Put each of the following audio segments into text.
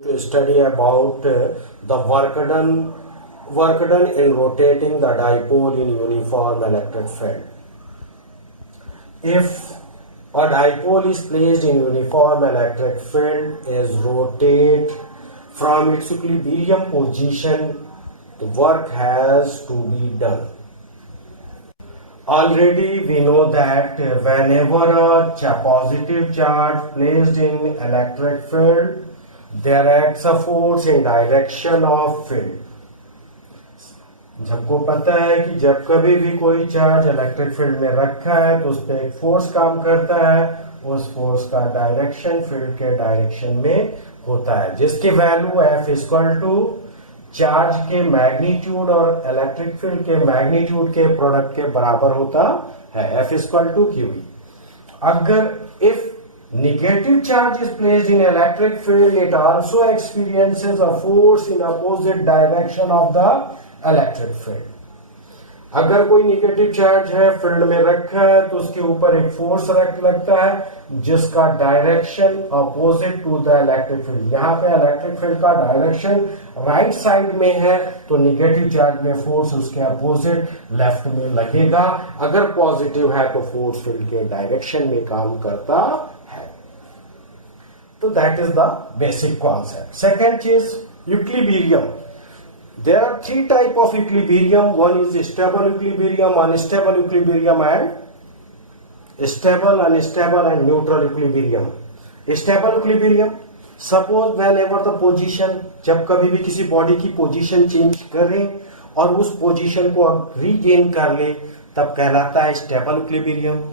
To study about the work done in rotating the dipole in uniform electric field. If a dipole is placed in uniform electric field is rotate from its equilibrium position, the work has to be done. Already we know that whenever a positive charge placed in electric field, there acts a force in direction of field. सबको पता है कि जब कभी भी कोई charge electric field में रखा है तो उस पर एक फोर्स काम करता है, उस फोर्स का डायरेक्शन फील्ड के डायरेक्शन में होता है, जिसकी value F equal to charge के मैग्नीट्यूड और इलेक्ट्रिक फील्ड के मैग्नीट्यूड के प्रोडक्ट के बराबर होता है, F इक्वल टू QE. अगर if negative charge is placed in electric field, it also experiences a force in opposite direction of the electric field. अगर कोई निगेटिव चार्ज है फील्ड में रखा है तो उसके ऊपर एक फोर्स लगता है जिसका direction opposite to the electric field. यहाँ पे इलेक्ट्रिक फील्ड का डायरेक्शन राइट साइड में है तो निगेटिव चार्ज में फोर्स उसके अपोजिट लेफ्ट में लगेगा. अगर पॉजिटिव है तो फोर्स फील्ड के डायरेक्शन में काम करता है. तो that is the basic concept. Second चीज equilibrium. There are three type of equilibrium. One is stable equilibrium, unstable equilibrium, and stable, unstable, and neutral equilibrium. Stable equilibrium. Suppose whenever the position, जब कभी भी किसी body की position change करें और उस position को रीगेन कर ले तब कहलाता है स्टेबल इक्विलिब्रियम.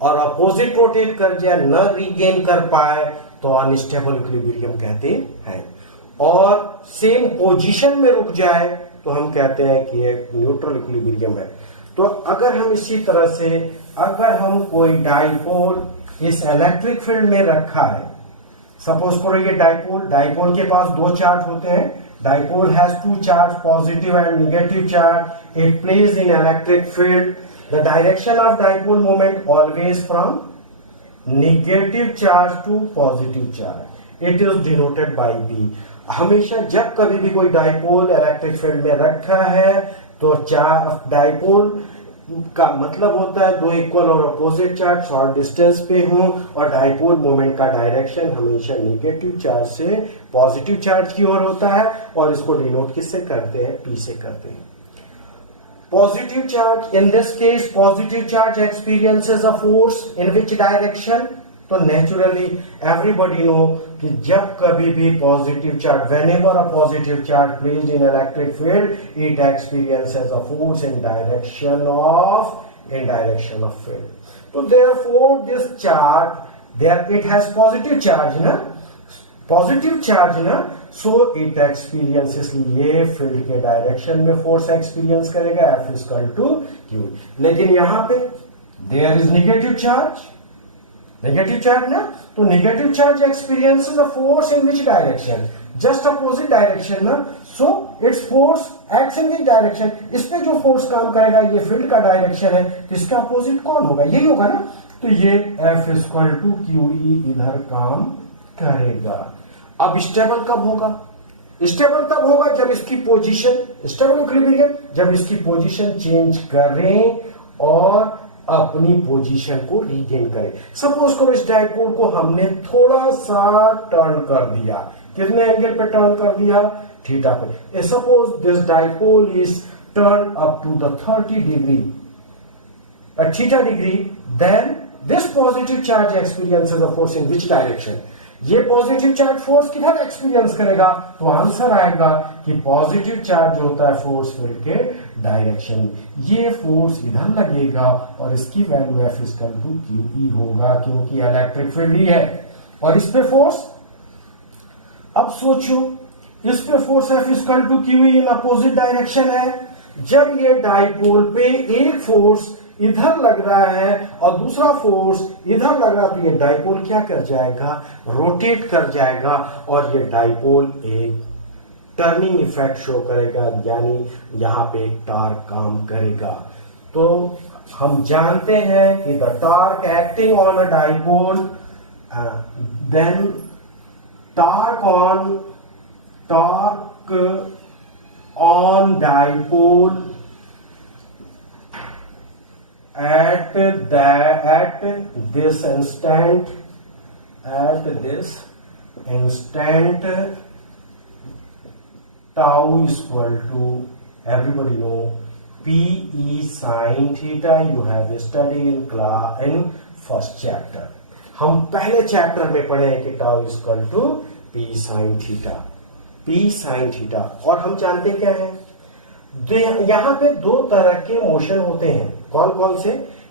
और अपोजिट रोटेट कर जाए न रीगेन कर पाए तो अनस्टेबल इक्विलिब्रियम कहते हैं. और सेम पोजीशन में रुक जाए तो हम कहते हैं कि एक न्यूट्रल इक्विलिब्रियम है. तो अगर हम इसी तरह से अगर हम कोई डाइपोल इस इलेक्ट्रिक फील्ड में रखा है, सपोज करो ये डाइपोल के पास दो चार्ज होते हैं. Dipole has two charge, positive and negative charge. It place in electric field. The direction of dipole moment always from negative charge to positive charge. It is denoted by B. हमेशा जब कभी भी कोई dipole electric field में रखा है तो dipole का मतलब होता है दो इक्वल और अपोजिट चार्ज शॉर्ट डिस्टेंस पे हो और डाइपोल मोमेंट का डायरेक्शन हमेशा नेगेटिव चार्ज से पॉजिटिव चार्ज की ओर होता है. और इसको डिनोट किससे करते हैं? P से करते हैं. Positive charge, in this case positive charge experiences a force in which direction. तो नेचुरली एवरीबॉडी नो कि जब कभी भी positive charge, whenever a positive charge placed in electric field, it experiences a force in direction of field. तो therefore this charge, there it has positive charge ना, positive charge ना, so it experiences, ये field के direction में force experience करेगा F equal to Q. लेकिन यहां पे there is negative charge, negative charge ना, तो negative charge experiences a force in which direction? Just opposite direction ना. So its force acts in which direction. इसमें जो फोर्स काम करेगा ये फील्ड का डायरेक्शन है तो इसका अपोजिट कौन होगा? यही होगा ना. तो ये F इक्वल टू QE इधर काम करेगा. अब स्टेबल कब होगा? स्टेबल तब होगा जब इसकी पोजीशन, स्टेबल इक्विलिब्रियम, जब इसकी पोजीशन चेंज करें और अपनी पोजीशन को रीगेन करें. सपोज करो इस डाइपोल को हमने थोड़ा सा टर्न कर दिया. कितने एंगल पे टर्न कर दिया? थीटा पे. Suppose this dipole is turn up to the 30 degree at theta degree, then this positive charge experiences a force in which direction? ये पॉजिटिव चार्ज फोर्स किधर एक्सपीरियंस करेगा? तो आंसर आएगा कि पॉजिटिव चार्ज होता है फोर्स फील्ड के direction में. ये फोर्स इधर लगेगा और इसकी value F equal to QE होगा क्योंकि इलेक्ट्रिक फील्ड ही है. और इस पे फोर्स, अब सोचो इस पे force F equal to QE in opposite direction है. जब ये डाइपोल पे एक फोर्स इधर लग रहा है और दूसरा फोर्स इधर लग रहा है तो ये डाइपोल क्या कर जाएगा? रोटेट कर जाएगा और ये डाइपोल एक टर्निंग इफेक्ट शो करेगा, यानी यहां पे एक टार्क काम करेगा. तो हम जानते हैं कि the torque acting on a dipole, then torque on torque on dipole at this instant tau is equal to, everybody know, PE sin theta. You have studied in first chapter. हम पहले chapter में पढ़े हैं कि tau is equal to P sin theta, P sin theta. और हम जानते हैं क्या है, यहां पे दो तरह के मोशन होते हैं। कौन कौन से?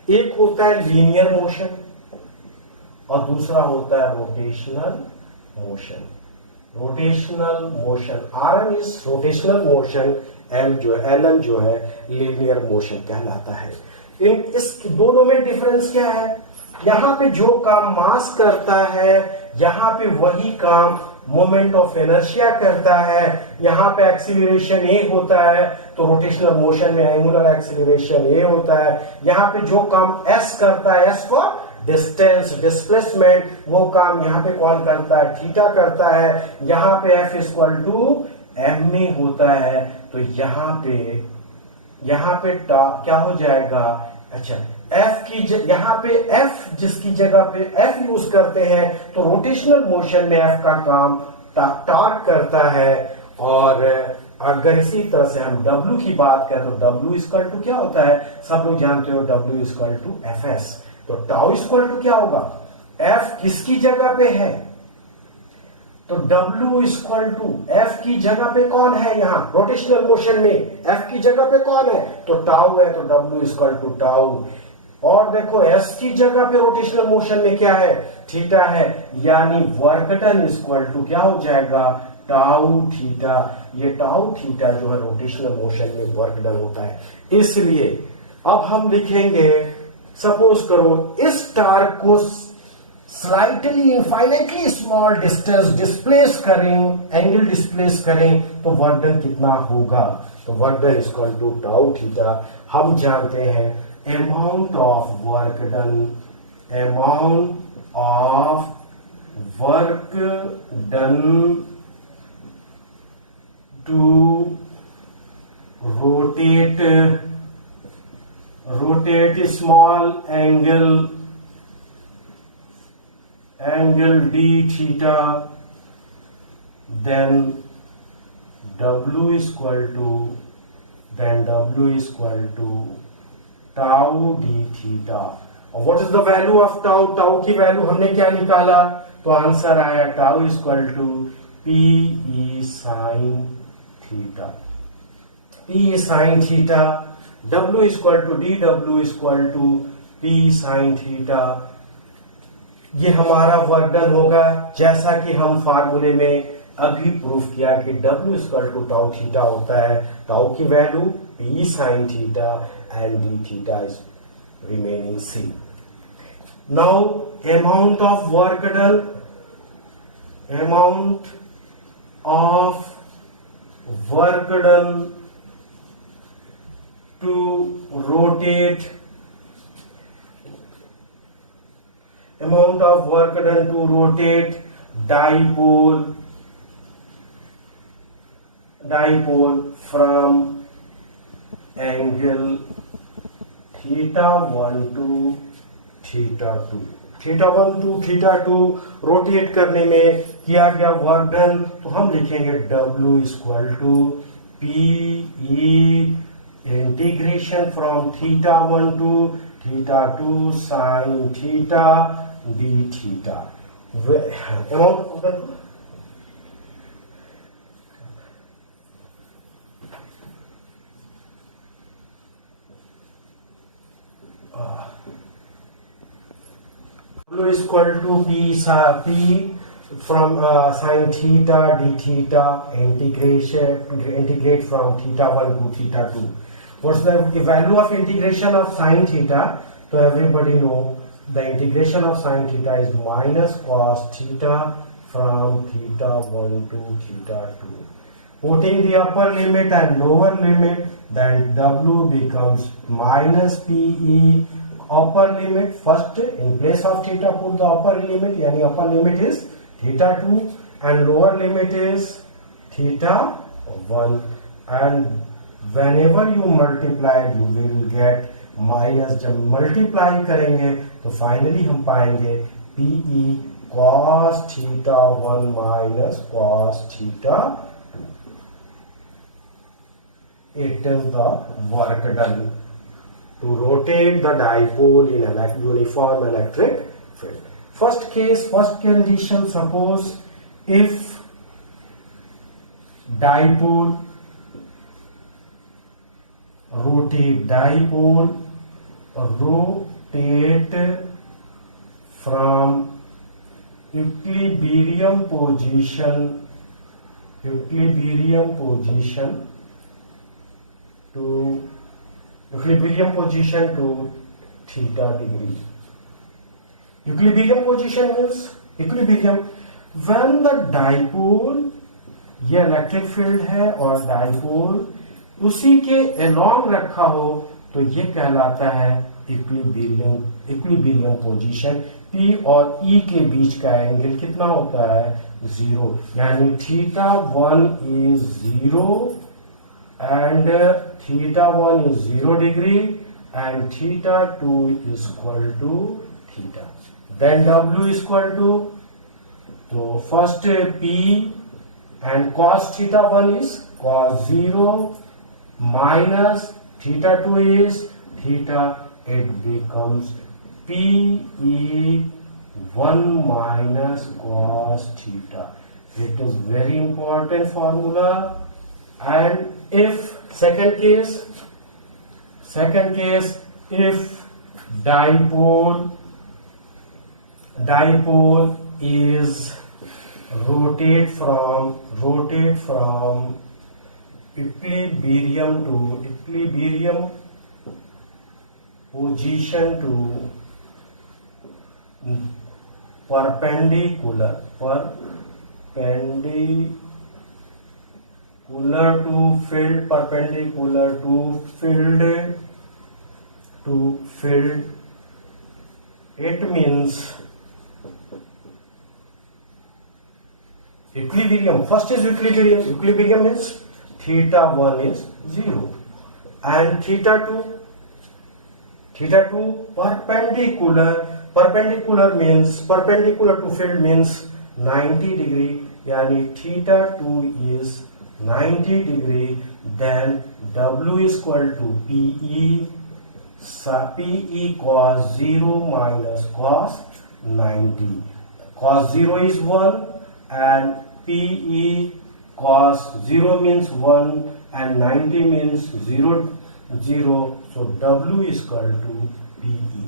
एक होता है लीनियर मोशन और दूसरा होता है rotational motion. Rotational motion RM is rotational motion, LM जो है लीनियर मोशन कहलाता है। इस दोनों में डिफरेंस क्या है? यहां पे जो काम मास करता है, यहां पे वही काम मोमेंट ऑफ इनर्शिया करता है। यहां पे एक्सीलरेशन ए होता है तो रोटेशनल मोशन में एंगुलर एक्सीलरेशन ए होता है। यहां पे जो काम S करता है, S फॉर डिस्टेंस डिस्प्लेसमेंट, वो काम यहाँ पे कौन करता है? थीटा करता है। यहाँ पे F इक्वल टू M में होता है। तो यहाँ पे क्या हो जाएगा? अच्छा, F की यहाँ पे F जिसकी जगह पे F यूज करते हैं तो रोटेशनल मोशन में F का काम टॉर्क करता है। और अगर इसी तरह से हम W की बात करें तो W इक्वल टू क्या होता है? सब लोग जानते हो W इक्वल टू Fs। तो टाउ इक्वल टू क्या होगा? F किसकी जगह पे है? तो W इक्वल टू F की जगह पे कौन है? यहाँ रोटेशनल मोशन में F की जगह पे कौन है? तो टाउ है, तो W इक्वल टू टाउ। और देखो S की जगह पे रोटेशनल मोशन में क्या है? थीटा है, यानी वर्क डन इक्वल टू क्या हो जाएगा? Tau theta. ये टाउ थीटा जो है रोटेशनल मोशन में वर्क डन होता है। इसलिए अब हम लिखेंगे, सपोज करो इस टार्क को slightly infinitely small distance displace करें, एंगल डिस्प्लेस करें, तो वर्क डन कितना होगा? तो work done equal to tau theta. हम जानते हैं amount of work done, amount of work done to rotate small angle d theta, then W equal to tau d theta। और what is the value of tau? tau की value हमने क्या निकाला? तो answer आया tau equal to PE sin theta, PE sin theta। W equal to DW equal to P sin theta. ये हमारा work done होगा, जैसा कि हम फार्मूले में अभी प्रूफ किया कि W equal to tau theta होता है। टाउ की value P sin theta and D theta is remaining C। Now amount of work done, amount of work done to rotate, amount of work done to rotate dipole from angle theta 1 to theta 2। Theta 1 to theta 2 rotate करने में किया गया work done, तो हम लिखेंगे W equal to PE integration from theta 1 to theta 2 sin theta d theta. अमाउंट W equal to P from sin theta d theta, integrate from theta 1 to theta 2। What's the value of integration of sin theta? So everybody know the integration of sin theta is minus cos theta from theta 1 to theta 2. Putting the upper limit and lower limit, then W becomes minus PE upper limit. First in place of theta put the upper limit, yani upper limit is theta 2 and lower limit is theta 1, and whenever you multiply you will get minus, जब multiply करेंगे तो finally हम पाएंगे PE cos theta 1 minus cos theta. It is the work done to rotate the dipole in a uniform electric field. First case, first condition, suppose if dipole rotate from equilibrium position to theta degree. Equilibrium position means equilibrium when the dipole, ये electric field है और dipole उसी के along रखा हो तो ये कहलाता है इक्विलिब्रियम पोजीशन. P और E के बीच का एंगल कितना होता है? 0. यानी theta 1 is 0 and theta 1 is 0 degree and theta 2 is equal to theta. Then W is equal to, so first P and cos theta 1 is cos 0 minus theta 2 is theta. It becomes PE 1 minus cos theta. It is very important formula. And if second case, if dipole is rotate from equilibrium to equilibrium position to perpendicular to field, it means equilibrium. First is equilibrium. Equilibrium means theta 1 is 0 and theta 2 perpendicular means perpendicular to field means 90 degree. Yani theta 2 is 90 degree. Then W is equal to PE cos 0 minus cos 90. Cos 0 is 1 and PE cos 0 means 1 and 90 means 0. So W is equal to PE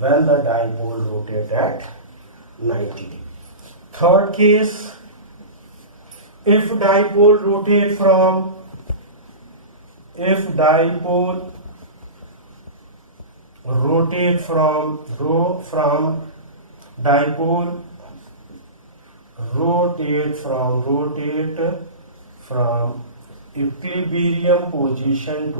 when the dipole rotate at 90 degree. Third case, if dipole rotate from dipole rotate from equilibrium position to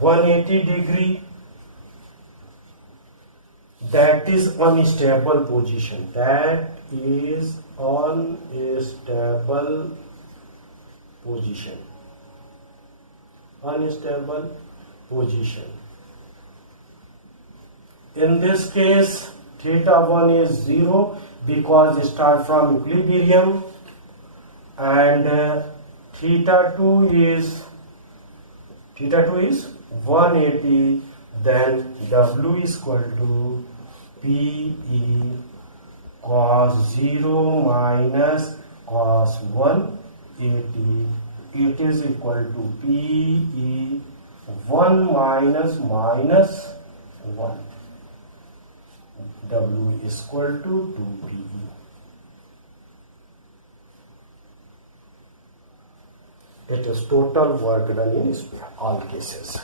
180 degree, that is unstable position. Unstable position. In this case, theta 1 is 0 because it starts from equilibrium, and theta 2 is 180. Then W is equal to PE cos 0 minus cos 180. It is equal to PE 1 minus 1. W is equal to 2PE. It is total work done in all cases.